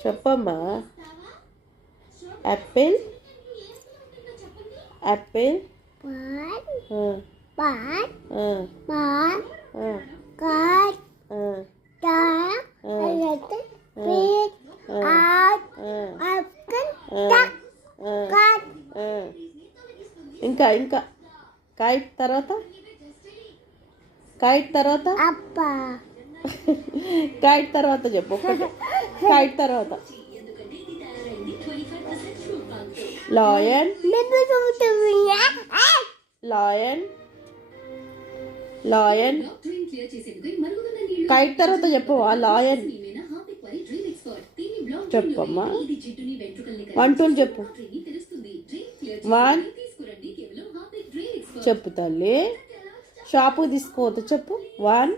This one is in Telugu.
చెప్పమ్మా. యాపిల్ యాపిల్ ఇంకా ఇంకా కైట్ తర్వాత కైట్ తర్వాత చెప్పు. కైట్ తర్వాత లయన్ లయన్ లయన్. కైట్ తర్వాత చెప్పు. ఆ లయన్ చెప్పమ్మా. 1 2 చెప్పు. 1 చెప్పు తల్లి. షాపుకి తీసుకోవద్దు చెప్పు. 1